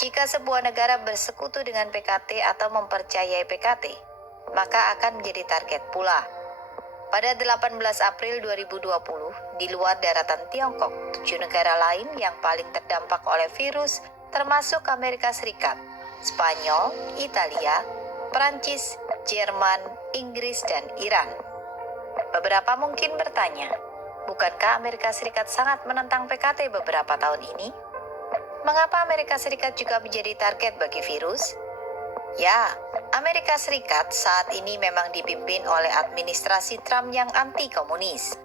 Jika sebuah negara bersekutu dengan PKT atau mempercayai PKT, maka akan menjadi target pula. Pada 18 April 2020, di luar daratan Tiongkok, 7 negara lain yang paling terdampak oleh virus termasuk Amerika Serikat, Spanyol, Italia, Prancis, Jerman, Inggris, dan Iran. Beberapa mungkin bertanya, bukankah Amerika Serikat sangat menentang PKT beberapa tahun ini? Mengapa Amerika Serikat juga menjadi target bagi virus? Ya, Amerika Serikat saat ini memang dipimpin oleh administrasi Trump yang anti-komunis.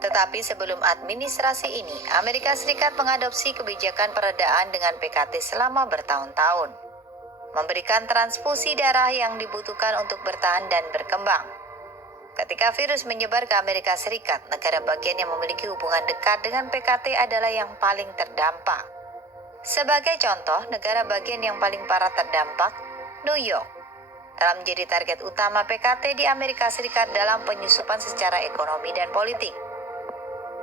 Tetapi sebelum administrasi ini, Amerika Serikat mengadopsi kebijakan peredaan dengan PKT selama bertahun-tahun. Memberikan transfusi darah yang dibutuhkan untuk bertahan dan berkembang. Ketika virus menyebar ke Amerika Serikat, negara bagian yang memiliki hubungan dekat dengan PKT adalah yang paling terdampak. Sebagai contoh, negara bagian yang paling parah terdampak, New York, telah menjadi target utama PKT di Amerika Serikat dalam penyusupan secara ekonomi dan politik.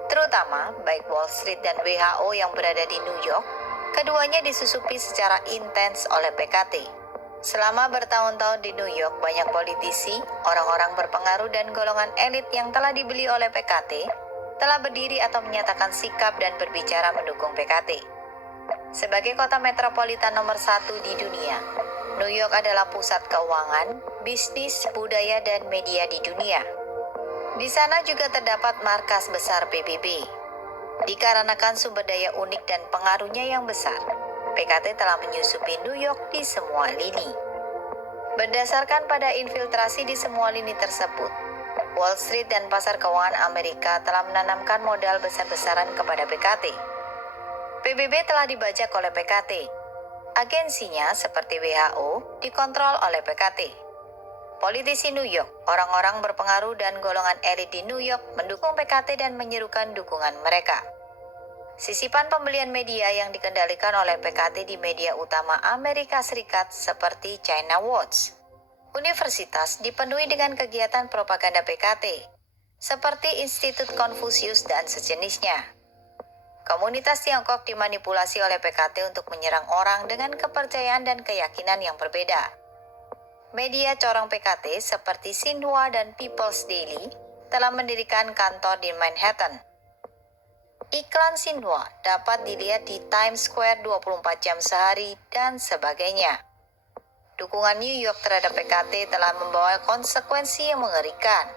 Terutama, baik Wall Street dan WHO yang berada di New York, keduanya disusupi secara intens oleh PKT. Selama bertahun-tahun di New York, banyak politisi, orang-orang berpengaruh dan golongan elit yang telah dibeli oleh PKT, telah berdiri atau menyatakan sikap dan berbicara mendukung PKT. Sebagai kota metropolitan nomor 1 di dunia, New York adalah pusat keuangan, bisnis, budaya, dan media di dunia. Di sana juga terdapat markas besar PBB. Dikarenakan sumber daya unik dan pengaruhnya yang besar, PKT telah menyusupi New York di semua lini. Berdasarkan pada infiltrasi di semua lini tersebut, Wall Street dan pasar keuangan Amerika telah menanamkan modal besar-besaran kepada PKT. PBB telah dibajak oleh PKT. Agensinya seperti WHO dikontrol oleh PKT. Politisi New York, orang-orang berpengaruh dan golongan elit di New York mendukung PKT dan menyerukan dukungan mereka. Sisipan pembelian media yang dikendalikan oleh PKT di media utama Amerika Serikat seperti China Watch. Universitas dipenuhi dengan kegiatan propaganda PKT, seperti Institut Konfusius dan sejenisnya. Komunitas Tiongkok dimanipulasi oleh PKT untuk menyerang orang dengan kepercayaan dan keyakinan yang berbeda. Media corong PKT seperti Xinhua dan People's Daily telah mendirikan kantor di Manhattan. Iklan Xinhua dapat dilihat di Times Square 24 jam sehari dan sebagainya. Dukungan New York terhadap PKT telah membawa konsekuensi yang mengerikan.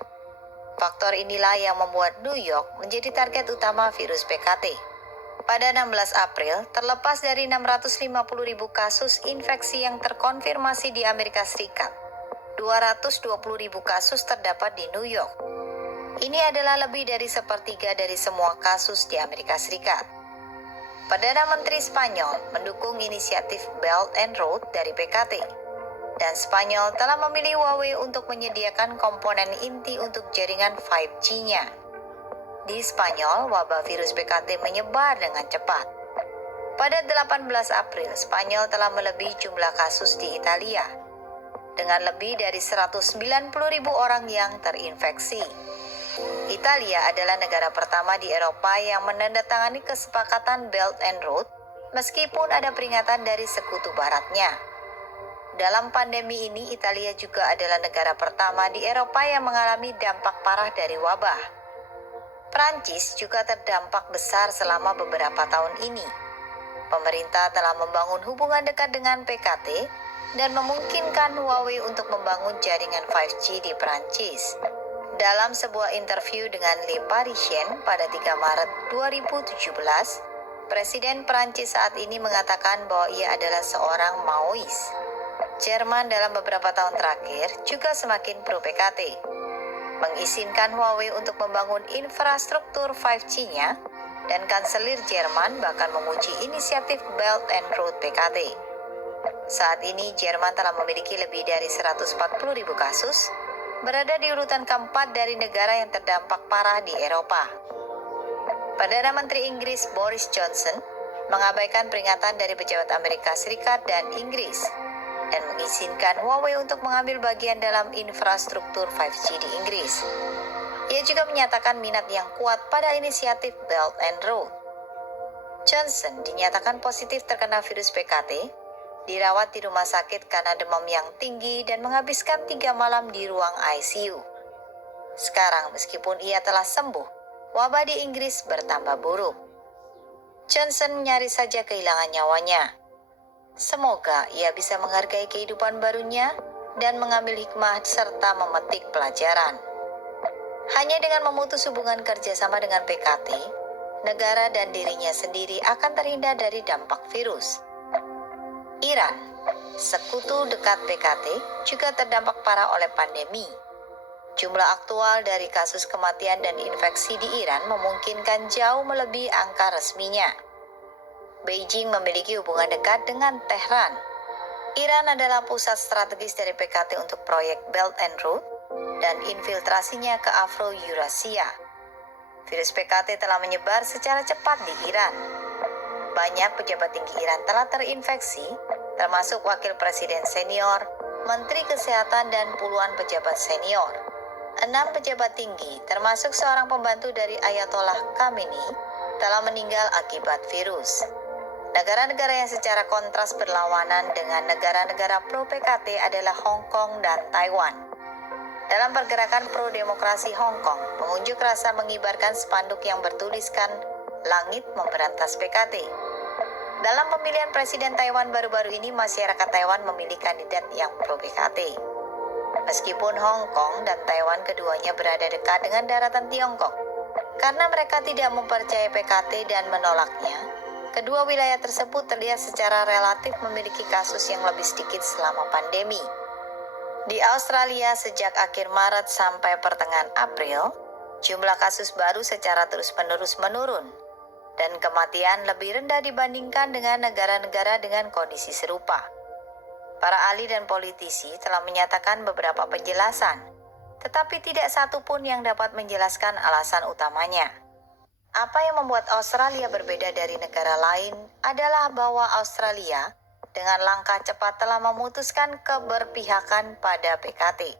Faktor inilah yang membuat New York menjadi target utama virus PKT. Pada 16 April, terlepas dari 650.000 kasus infeksi yang terkonfirmasi di Amerika Serikat, 220.000 kasus terdapat di New York. Ini adalah lebih dari sepertiga dari semua kasus di Amerika Serikat. Perdana Menteri Spanyol mendukung inisiatif Belt and Road dari PKT, dan Spanyol telah memilih Huawei untuk menyediakan komponen inti untuk jaringan 5G-nya. Di Spanyol, wabah virus PKT menyebar dengan cepat. Pada 18 April, Spanyol telah melebihi jumlah kasus di Italia, dengan lebih dari 190.000 orang yang terinfeksi. Italia adalah negara pertama di Eropa yang menandatangani kesepakatan Belt and Road, meskipun ada peringatan dari sekutu baratnya. Dalam pandemi ini, Italia juga adalah negara pertama di Eropa yang mengalami dampak parah dari wabah. Prancis juga terdampak besar selama beberapa tahun ini. Pemerintah telah membangun hubungan dekat dengan PKT dan memungkinkan Huawei untuk membangun jaringan 5G di Prancis. Dalam sebuah interview dengan Le Parisien pada 3 Maret 2017, Presiden Prancis saat ini mengatakan bahwa ia adalah seorang Maois. Jerman dalam beberapa tahun terakhir juga semakin pro PKT, mengizinkan Huawei untuk membangun infrastruktur 5G-nya, dan Kanselir Jerman bahkan memuji inisiatif Belt and Road PKT. Saat ini Jerman telah memiliki lebih dari 140.000 kasus, berada di urutan keempat dari negara yang terdampak parah di Eropa. Perdana Menteri Inggris Boris Johnson mengabaikan peringatan dari pejabat Amerika Serikat dan Inggris, dan mengizinkan Huawei untuk mengambil bagian dalam infrastruktur 5G di Inggris. Ia juga menyatakan minat yang kuat pada inisiatif Belt and Road. Johnson dinyatakan positif terkena virus PKT dirawat di rumah sakit karena demam yang tinggi dan menghabiskan 3 malam di ruang ICU. Sekarang meskipun ia telah sembuh, wabah di Inggris bertambah buruk. Johnson nyaris saja kehilangan nyawanya. Semoga ia bisa menghargai kehidupan barunya dan mengambil hikmah serta memetik pelajaran. Hanya dengan memutus hubungan kerjasama dengan PKT, negara dan dirinya sendiri akan terhindar dari dampak virus. Iran, sekutu dekat PKT, juga terdampak parah oleh pandemi. Jumlah aktual dari kasus kematian dan infeksi di Iran memungkinkan jauh melebihi angka resminya. Beijing memiliki hubungan dekat dengan Tehran. Iran adalah pusat strategis dari PKT untuk proyek Belt and Road dan infiltrasinya ke Afro-Eurasia. Virus PKT telah menyebar secara cepat di Iran. Banyak pejabat tinggi Iran telah terinfeksi, termasuk wakil presiden senior, menteri kesehatan, dan puluhan pejabat senior. 6 pejabat tinggi, termasuk seorang pembantu dari Ayatollah Khamenei, telah meninggal akibat virus. Negara-negara yang secara kontras berlawanan dengan negara-negara pro-PKT adalah Hong Kong dan Taiwan. Dalam pergerakan pro-demokrasi Hong Kong, pengunjuk rasa mengibarkan spanduk yang bertuliskan "Langit memberantas PKT". Dalam pemilihan presiden Taiwan baru-baru ini, masyarakat Taiwan memilih kandidat yang pro-PKT. Meskipun Hong Kong dan Taiwan keduanya berada dekat dengan daratan Tiongkok, karena mereka tidak mempercayai PKT dan menolaknya, kedua wilayah tersebut terlihat secara relatif memiliki kasus yang lebih sedikit selama pandemi. Di Australia sejak akhir Maret sampai pertengahan April, jumlah kasus baru secara terus-menerus menurun, dan kematian lebih rendah dibandingkan dengan negara-negara dengan kondisi serupa. Para ahli dan politisi telah menyatakan beberapa penjelasan, tetapi tidak satu pun yang dapat menjelaskan alasan utamanya. Apa yang membuat Australia berbeda dari negara lain adalah bahwa Australia dengan langkah cepat telah memutuskan keberpihakan pada PKT.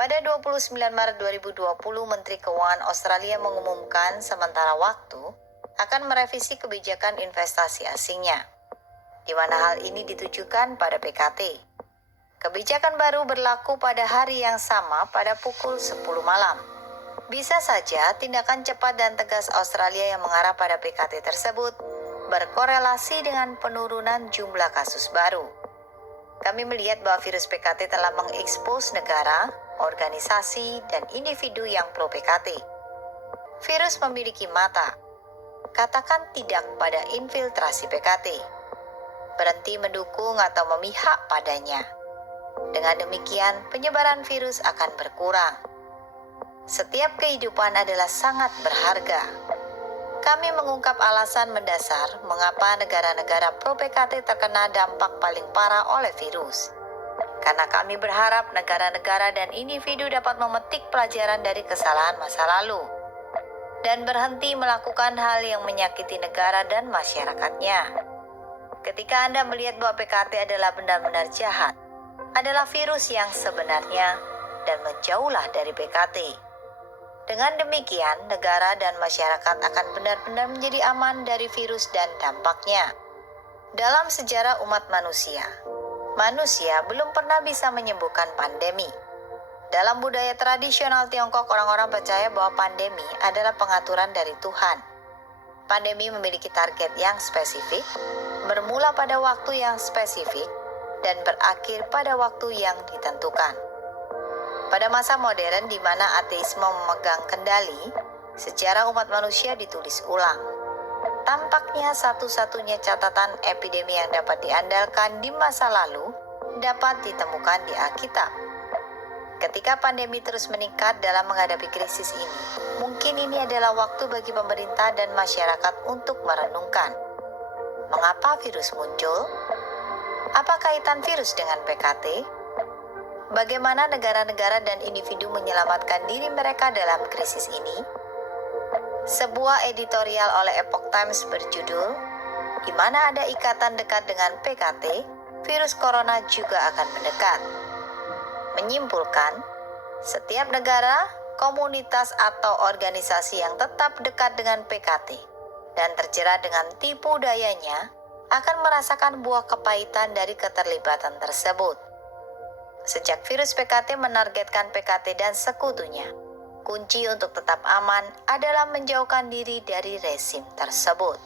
Pada 29 Maret 2020, Menteri Keuangan Australia mengumumkan sementara waktu akan merevisi kebijakan investasi asingnya, di mana hal ini ditujukan pada PKT. Kebijakan baru berlaku pada hari yang sama pada pukul 10 malam. Bisa saja tindakan cepat dan tegas Australia yang mengarah pada PKT tersebut berkorelasi dengan penurunan jumlah kasus baru. Kami melihat bahwa virus PKT telah mengekspos negara, organisasi, dan individu yang pro PKT. Virus memiliki mata. Katakan tidak pada infiltrasi PKT. Berhenti mendukung atau memihak padanya. Dengan demikian, penyebaran virus akan berkurang. Setiap kehidupan adalah sangat berharga. Kami mengungkap alasan mendasar mengapa negara-negara pro-PKT terkena dampak paling parah oleh virus. Karena kami berharap negara-negara dan individu dapat memetik pelajaran dari kesalahan masa lalu dan berhenti melakukan hal yang menyakiti negara dan masyarakatnya. Ketika Anda melihat bahwa PKT adalah benar-benar jahat, adalah virus yang sebenarnya, dan menjauhlah dari PKT. Dengan demikian, negara dan masyarakat akan benar-benar menjadi aman dari virus dan dampaknya. Dalam sejarah umat manusia, manusia belum pernah bisa menyembuhkan pandemi. Dalam budaya tradisional Tiongkok, orang-orang percaya bahwa pandemi adalah pengaturan dari Tuhan. Pandemi memiliki target yang spesifik, bermula pada waktu yang spesifik, dan berakhir pada waktu yang ditentukan. Pada masa modern di mana ateisme memegang kendali, sejarah umat manusia ditulis ulang. Tampaknya satu-satunya catatan epidemi yang dapat diandalkan di masa lalu dapat ditemukan di Alkitab. Ketika pandemi terus meningkat dalam menghadapi krisis ini, mungkin ini adalah waktu bagi pemerintah dan masyarakat untuk merenungkan. Mengapa virus muncul? Apa kaitan virus dengan PKT? Bagaimana negara-negara dan individu menyelamatkan diri mereka dalam krisis ini? Sebuah editorial oleh Epoch Times berjudul, "Di mana ada ikatan dekat dengan PKT, virus corona juga akan mendekat." Menyimpulkan, setiap negara, komunitas atau organisasi yang tetap dekat dengan PKT dan terjerat dengan tipu dayanya akan merasakan buah kepahitan dari keterlibatan tersebut. Sejak virus PKT menargetkan PKT dan sekutunya, kunci untuk tetap aman adalah menjauhkan diri dari rezim tersebut.